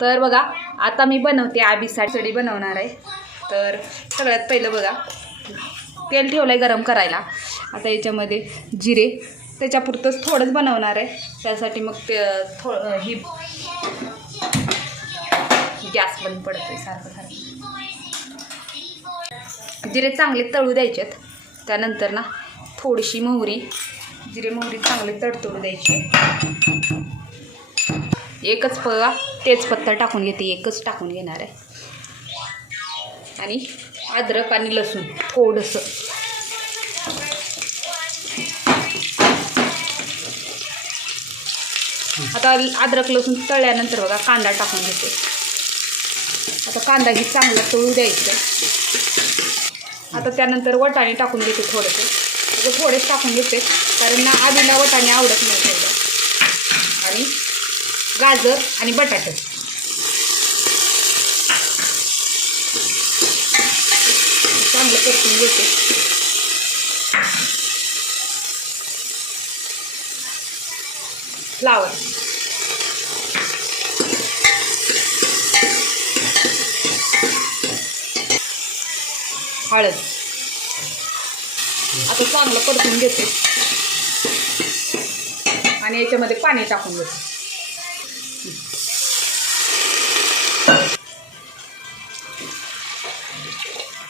तर बघा आता मी बनवते आबीसाठी सडी बनवणार आहे. तर सगळ्यात पहिलं बघा तेल ठेवलं आहे गरम करायला. आता याच्यामध्ये जिरे त्याच्यापुरतंच थोडंच बनवणार आहे. त्यासाठी मग ते थो ही गॅस बंद पडतोय सारखं सारखं. जिरे चांगले तळू द्यायचेत. त्यानंतर ना थोडीशी मोहरी जिरे मोहरी चांगले तडतडू द्यायची. एकच पळा तेजपत्ता टाकून घेते एकच टाकून घेणार आहे. आणि अद्रक आणि लसूण थोडंसं. आता अद्रक लसूण तळल्यानंतर बघा कांदा टाकून घेते. आता कांदा ही चांगला तळू द्यायचं. आता त्यानंतर वटाणे टाकून घेते थोडेसे. थोडेच टाकून घेते कारण ना आधीला वटाणे आवडत नाही तेवढं आणि गाजर आणि बटाटे. चांगलं परतून घेते. फ्लावर. हळद. आता चांगलं परतून घेते. आणि याच्यामध्ये पाणी टाकून घेते.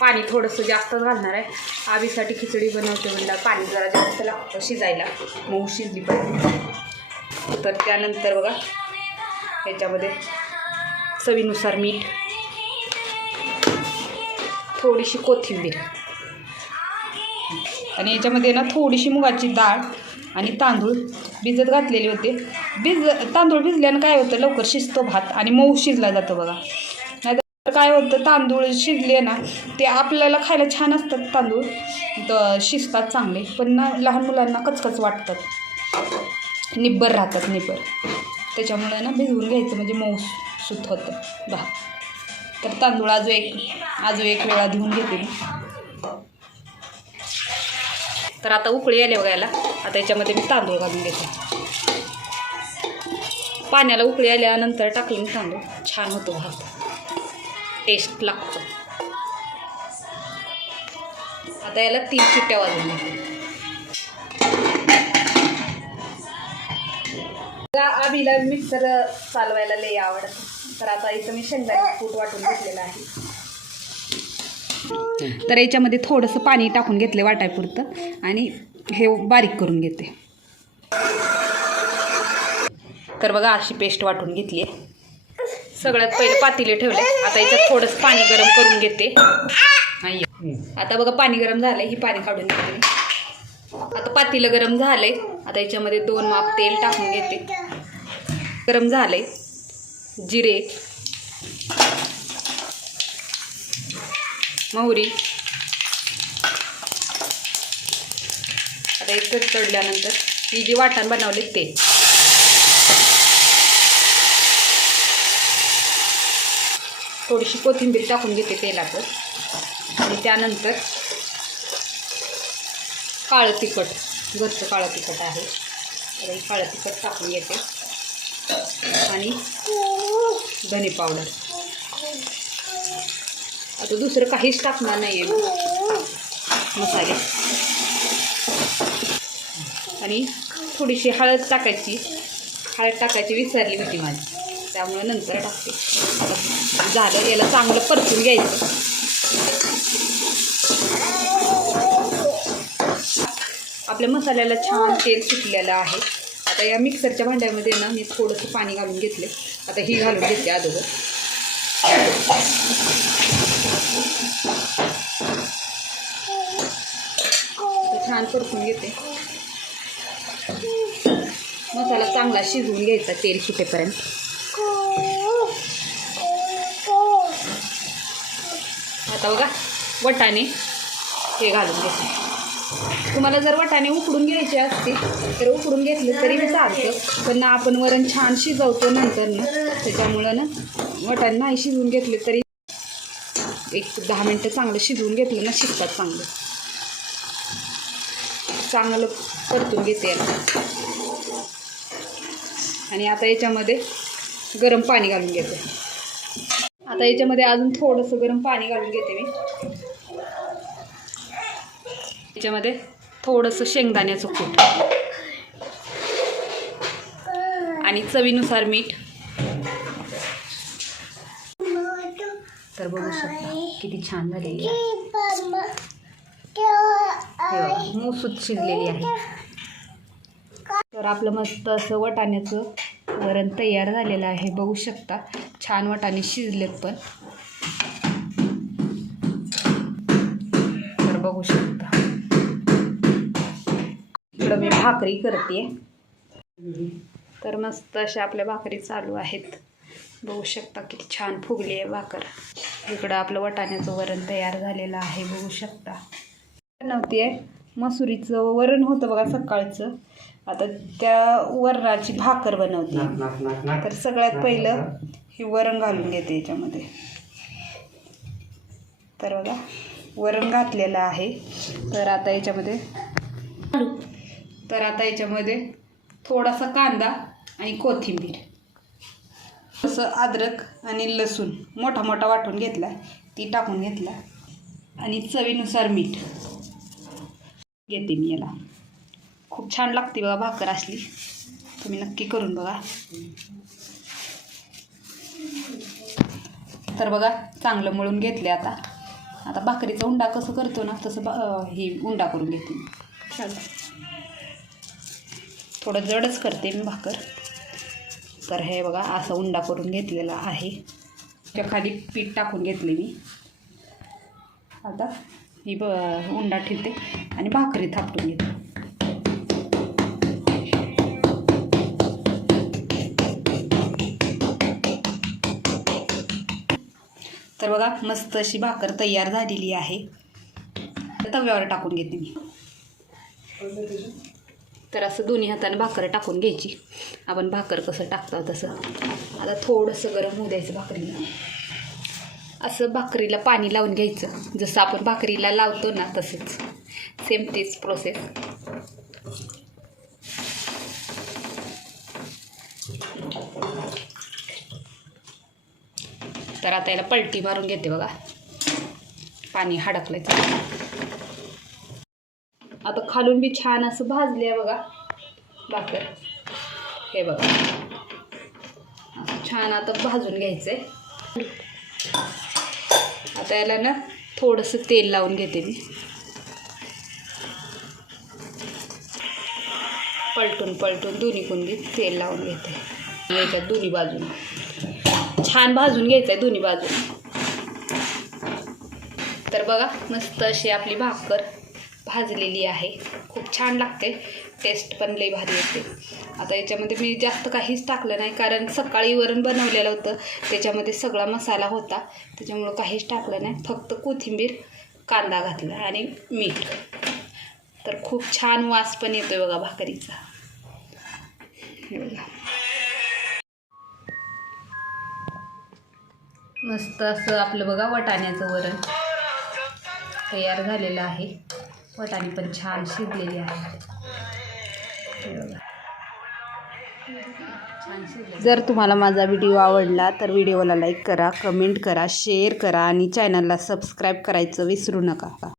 पाणी थोडंसं जास्त घालणार आहे. आवीसाठी खिचडी बनवते म्हणलं पाणी जरा जास्त लागतं शिजायला. मऊ शिजली पाहिजे. तर त्यानंतर बघा याच्यामध्ये चवीनुसार मीठ थोडीशी कोथिंबीर. आणि याच्यामध्ये ना थोडीशी मुगाची डाळ आणि तांदूळ भिजत घातलेले होते. भिज तांदूळ भिजल्यानं काय होतं लवकर शिजतो भात आणि मऊ शिजला जातो बघा. नाहीतर काय होतं तांदूळ शिजले ना ते आपल्याला खायला छान असतात तांदूळ. तर शिजतात चांगले पण ना लहान मुलांना कचकच वाटतात. निब्बर राहतात निब्बर. त्याच्यामुळे ना भिजवून घ्यायचं म्हणजे मऊ सुत होतं. भात तर तांदूळ आजू एक आजू एक वेळा धुवून घेते मी. तर आता उकळी आले बघायला आता याच्यामध्ये मी तांदूळ घालून घेते. पाण्याला उकळी आल्यानंतर टाकले मी तांदूळ. छान होतो भात टेस्ट लागतो. आता याला तीन शिट्ट्या वाजून घेते. आबीला मिक्सर चालवायला लई आवडत. तर आता इथं मी शेंगदाणे कूट वाटून घेतलेलं आहे. तर याच्यामध्ये थोडंसं पाणी टाकून घेतले वाटायपुरतं. आणि हे बारीक करून घेते. तर बघा अशी पेस्ट वाटून घेतली आहे सगळ्यात पहिले पातेले ठेवले. आता याच्यात थोडंसं पाणी गरम करून घेते. नाही. आता बघा पाणी गरम झालंय ही पाणी काढून घेते. आता पातेलं गरम झालंय. आता याच्यामध्ये दोन माप तेल टाकून घेते. गरम झालंय. जिरे. मोहरी. आता एक तडल्यानंतर ही जी वाटण बनवले ते. थोडीशी कोथिंबीर टाकून घेते तेलातच. आणि त्यानंतर काळं तिखट घरचं काळं तिखट आहे. तर ही काळं तिखट टाकून घेते. आणि धने पावडर. आता दुसरं काहीच टाकणार नाही आहे मसाले. आणि थोडीशी हळद टाकायची. हळद टाकायची विसरली होती माझी. त्यामुळे नंतर टाकते. झालं याला चांगलं परतून घ्यायचं. आपल्या मसाल्याला छान तेल सुटलेलं आहे. आता या मिक्सरच्या भांड्यामध्ये ना मी थोडंसं पाणी घालून घेतले. आता ही घालून घेते अगोदर छान परतून घेते. मसाला चांगला शिजवून घ्यायचा तेल सुटेपर्यंत आता बघा वटाणे हे घालून घेते. तुम्हाला जर वाटाणे उकडून घ्यायचे असतील तर उकडून घेतलं तरी चालतं. पण ना आपण वरण छान शिजवतो नंतर ना त्याच्यामुळं ना वटाणे नाही शिजवून घेतले तरी एक दहा मिनटं चांगलं शिजवून घेतलं ना शिजतात चांगलं. चांगलं परतून घेते याला. आणि आता याच्यामध्ये गरम पाणी घालून घेते. आता याच्यामध्ये अजून थोडंसं गरम पाणी घालून घेते मी. याच्यामध्ये थोडंसं शेंगदाण्याचं कूट. आणि चवीनुसार मीठ. तर बघू शकता किती छान झालेली आहे. मूसूत शिजलेली आहे. तर आपलं मस्त असं वटाण्याचं वरण तयार झालेलं आहे. बघू शकता. छान वटाणे शिजलेत पण. तर बघू शकता. इकडं मी भाकरी करते तर मस्त अशा आपल्या भाकरी चालू आहेत. बघू शकता किती छान फुगली आहे भाकर. इकडं आपलं वटाण्याचं वरण तयार झालेलं आहे. बघू शकता. बनवते मसुरीचं वरण होतं बघा सकाळचं. आता त्या वरणाची भाकर बनवते. तर सगळ्यात पहिलं हे वरण घालून घेते याच्यामध्ये. तर बघा वरण घातलेलं आहे. तर आता याच्यामध्ये तर आता याच्यामध्ये थोडासा कांदा आणि कोथिंबीर. असं अद्रक आणि लसूण मोठा मोठा वाटून घेतला ती टाकून घेतला आणि चवीनुसार मीठ. घेते मी याला. खूप छान लागते बघा भाकर असली. तुम्ही नक्की करून बघा. तर बघा चांगलं मळून घेतले आता. आता भाकरीचा उंडा कसं करतो ना तसं बा ही उंडा करून घेते मी. थोडं जडच करते मी भाकर. तर हे बघा असं उंडा करून घेतलेला आहे. त्या खाली पीठ टाकून घेतले मी. आता ही ब उंडा ठेवते आणि भाकरी थापटून घेते. तर बघा मस्त अशी भाकर तयार झालेली आहे. तव्यावर टाकून घेते मी. तर असं दोन्ही हाताने भाकर टाकून घ्यायची. आपण भाकर कसं टाकतो तसं. आता थोडंसं गरम होऊ द्यायचं भाकरीला. असं भाकरीला पाणी लावून घ्यायचं. जसं आपण भाकरीला लावतो ना तसंच. सेम तेच प्रोसेस तर आता याला पलटी मारून घेते बघा. पाणी हडकलंय. आता खालून बी छान असं भाजले आहे बघा. भाकर. हे बघा. छान आता भाजून घ्यायचं आहे आता याला ना थोडंसं तेल लावून घेते मी. पलटून पलटून दोन्ही कुंडी तेल लावून घेते. याच्यात दोन्ही बाजून. छान भाजून घ्यायचं आहे दोन्ही बाजून. तर बघा मस्त अशी आपली भाकर भाजलेली आहे. खूप छान लागते. टेस्ट पण लई भारी येते. आता याच्यामध्ये मी जास्त काहीच टाकलं नाही कारण सकाळी वरण बनवलेलं होतं. त्याच्यामध्ये सगळा मसाला होता. त्याच्यामुळं काहीच टाकलं नाही. फक्त कोथिंबीर कांदा घातला आणि मीठ. तर खूप छान वास पण येतो आहे बघा भाकरीचा. बघा. मस्त असं आपलं बघा वटाण्याचं वरण तयार झालेलं आहे. वटाणे पण छान शिजलेली आहे बघा. जर तुम्हाला माझा व्हिडिओ आवडला तर व्हिडिओला लाईक करा कमेंट करा शेअर करा आणि चॅनलला सबस्क्राईब करायचं विसरू नका.